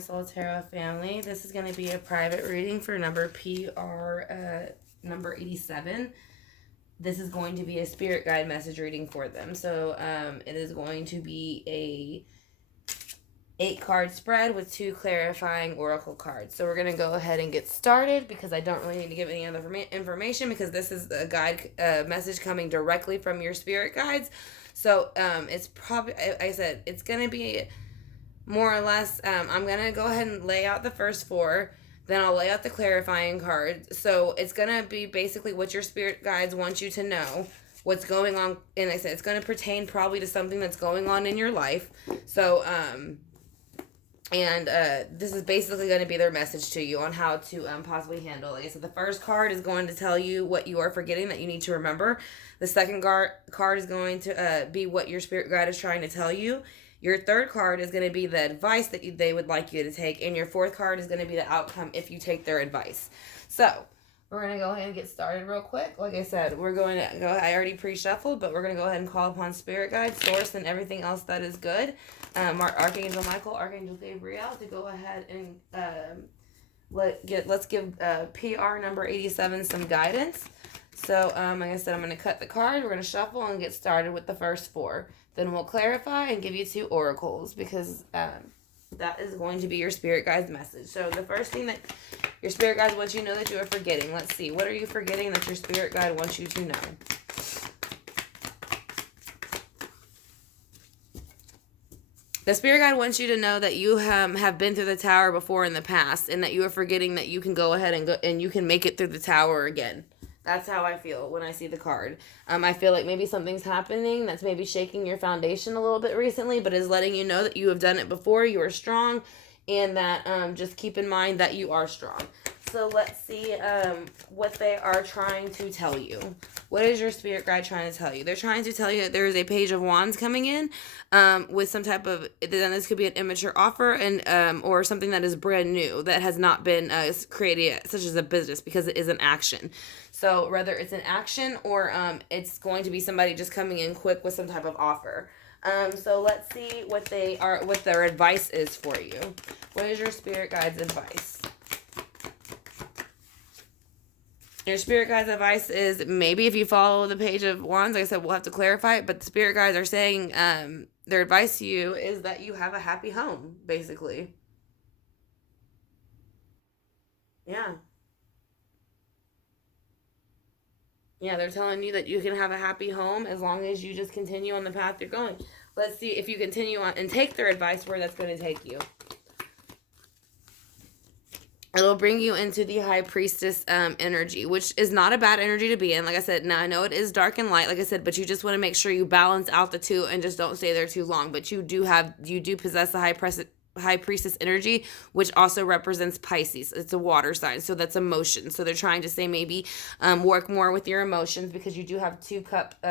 Soul Tarot family. This is going to be a private reading for number number 87. This is going to be a spirit guide message reading for them. So it is going to be a 8-card spread with 2 clarifying oracle cards. So we're going to go ahead and get started because I don't really need to give any other information because this is a guide message coming directly from your spirit guides. So it's probably, like I said, it's going to be more or less, I'm going to go ahead and lay out the first 4. Then I'll lay out the clarifying cards. So it's going to be basically what your spirit guides want you to know, what's going on. And like I said, it's going to pertain probably to something that's going on in your life. So, this is basically going to be their message to you on how to possibly handle. Like I said, the first card is going to tell you what you are forgetting that you need to remember. The second card is going to be what your spirit guide is trying to tell you. Your third card is going to be the advice that they would like you to take. And your fourth card is going to be the outcome if you take their advice. So, we're going to go ahead and get started real quick. Like I said, we're going to go, I already pre-shuffled, but we're going to go ahead and call upon spirit guide, source, and everything else that is good. Archangel Michael, Archangel Gabriel, to go ahead and let's give PR number 87 some guidance. So, like I said, I'm going to cut the card. We're going to shuffle and get started with the first 4. Then we'll clarify and give you 2 oracles because that is going to be your spirit guide's message. So the first thing that your spirit guide wants you to know that you are forgetting. Let's see. What are you forgetting that your spirit guide wants you to know? The spirit guide wants you to know that you have been through the tower before in the past and that you are forgetting that you can go ahead and you can make it through the tower again. That's how I feel when I see the card. I feel like maybe something's happening that's maybe shaking your foundation a little bit recently, but is letting you know that you have done it before, you are strong, and that just keep in mind that you are strong. So let's see what they are trying to tell you. What is your spirit guide trying to tell you? They're trying to tell you that there is a Page of Wands coming in with some type of, then this could be an immature offer and or something that is brand new that has not been created yet, such as a business, because it is an action. So whether it's an action or it's going to be somebody just coming in quick with some type of offer. So let's see what their advice is for you. What is your spirit guide's advice? Your spirit guide's advice is maybe if you follow the Page of Wands, like I said, we'll have to clarify it, but the spirit guides are saying their advice to you is that you have a happy home, basically. Yeah. Yeah, they're telling you that you can have a happy home as long as you just continue on the path you're going. Let's see if you continue on and take their advice where that's going to take you. It'll bring you into the High Priestess energy, which is not a bad energy to be in. Like I said, now I know it is dark and light, like I said, but you just want to make sure you balance out the 2 and just don't stay there too long. But you do possess the High Priestess energy, which also represents Pisces. It's a water sign, so that's emotion. So they're trying to say maybe work more with your emotions because you do have 2 cup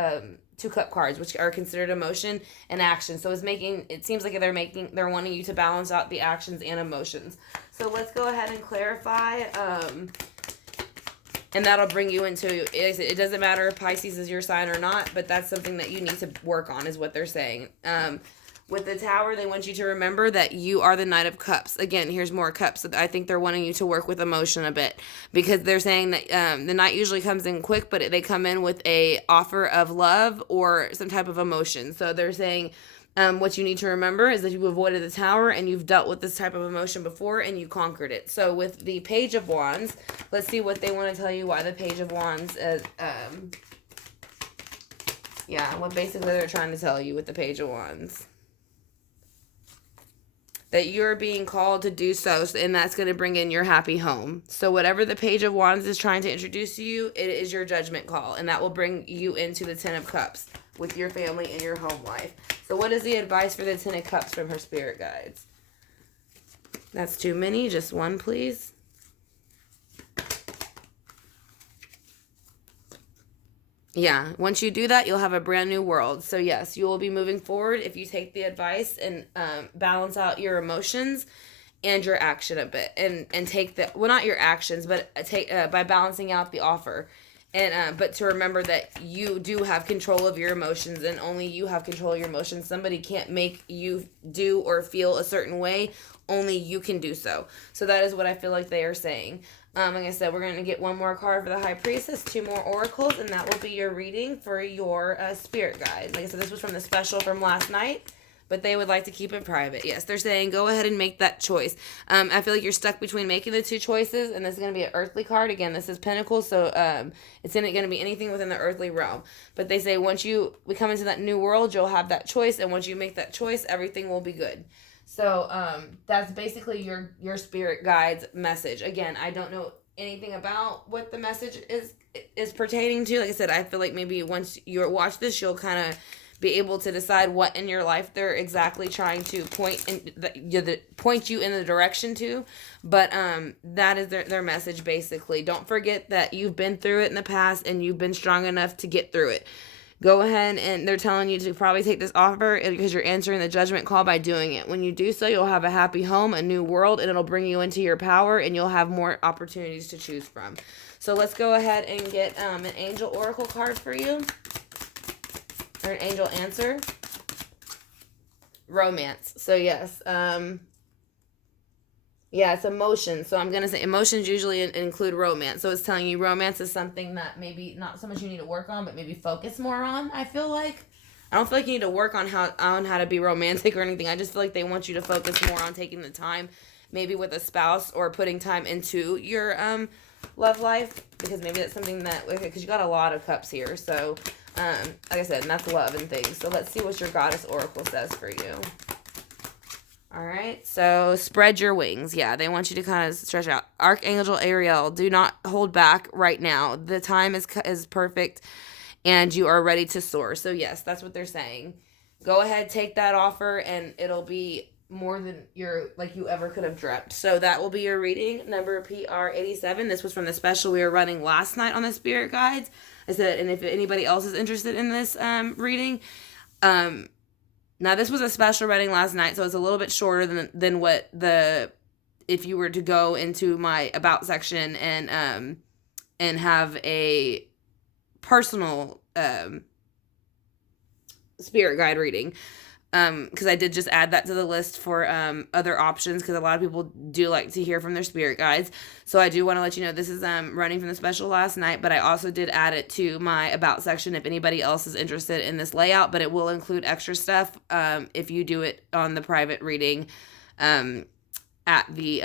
cards, which are considered emotion and action. So it seems like they're wanting you to balance out the actions and emotions. So let's go ahead and clarify, and that'll bring you into, it doesn't matter if Pisces is your sign or not, but that's something that you need to work on is what they're saying. With the Tower, they want you to remember that you are the Knight of Cups. Again, here's more cups. So I think they're wanting you to work with emotion a bit because they're saying that the Knight usually comes in quick, but they come in with a offer of love or some type of emotion. So they're saying what you need to remember is that you avoided the Tower and you've dealt with this type of emotion before and you conquered it. So with the Page of Wands, let's see what they want to tell you why the Page of Wands is, what basically they're trying to tell you with the Page of Wands. That you're being called to do so, and that's going to bring in your happy home. So whatever the Page of Wands is trying to introduce to you, it is your judgment call, and that will bring you into the 10 of Cups with your family and your home life. So what is the advice for the 10 of Cups from her spirit guides? That's too many. Just one, please. Yeah, once you do that, you'll have a brand new world. So yes, you will be moving forward if you take the advice and balance out your emotions and your action a bit, and take the, well, not your actions, but take by balancing out the offer And but to remember that you do have control of your emotions, and only you have control of your emotions. Somebody can't make you do or feel a certain way. Only you can do so. So that is what I feel like they are saying. Like I said, we're going to get one more card for the High Priestess, 2 more oracles, and that will be your reading for your spirit guide. Like I said, this was from the special from last night, but they would like to keep it private. Yes, they're saying go ahead and make that choice. I feel like you're stuck between making the 2 choices, and this is going to be an earthly card. Again, this is Pentacles, so it's going to be anything within the earthly realm. But they say once we come into that new world, you'll have that choice, and once you make that choice, everything will be good. So that's basically your spirit guide's message. Again, I don't know anything about what the message is pertaining to. Like I said, I feel like maybe once you watch this, you'll kind of be able to decide what in your life they're exactly trying to point you in the direction to. But that is their message basically. Don't forget that you've been through it in the past and you've been strong enough to get through it. Go ahead, and they're telling you to probably take this offer because you're answering the judgment call by doing it. When you do so, you'll have a happy home, a new world, and it'll bring you into your power, and you'll have more opportunities to choose from. So let's go ahead and get an angel oracle card for you, or an angel answer. Romance. So yes, yeah, it's emotion. So I'm going to say emotions usually include romance. So it's telling you romance is something that maybe not so much you need to work on, but maybe focus more on, I feel like. I don't feel like you need to work on how to be romantic or anything. I just feel like they want you to focus more on taking the time, maybe with a spouse, or putting time into your love life, because maybe that's something that, because you got a lot of cups here. So, like I said, and that's love and things. So let's see what your goddess oracle says for you. All right, so spread your wings. Yeah, they want you to kind of stretch out. Archangel Ariel, do not hold back right now. The time is perfect, and you are ready to soar. So yes, that's what they're saying. Go ahead, take that offer, and it'll be more than you ever could have dreamt. So that will be your reading, number PR87. This was from the special we were running last night on the Spirit Guides. I said, and if anybody else is interested in this reading, now, this was a special reading last night, so it's a little bit shorter than what if you were to go into my about section and have a personal spirit guide reading. Because I did just add that to the list for other options, because a lot of people do like to hear from their spirit guides. So I do want to let you know this is running from the special last night, but I also did add it to my about section if anybody else is interested in this layout, but it will include extra stuff if you do it on the private reading at the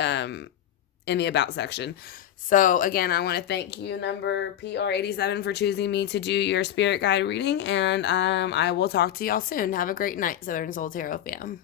in the about section. So again, I want to thank you, number PR87, for choosing me to do your spirit guide reading, and I will talk to y'all soon. Have a great night, Southern Soul Tarot fam.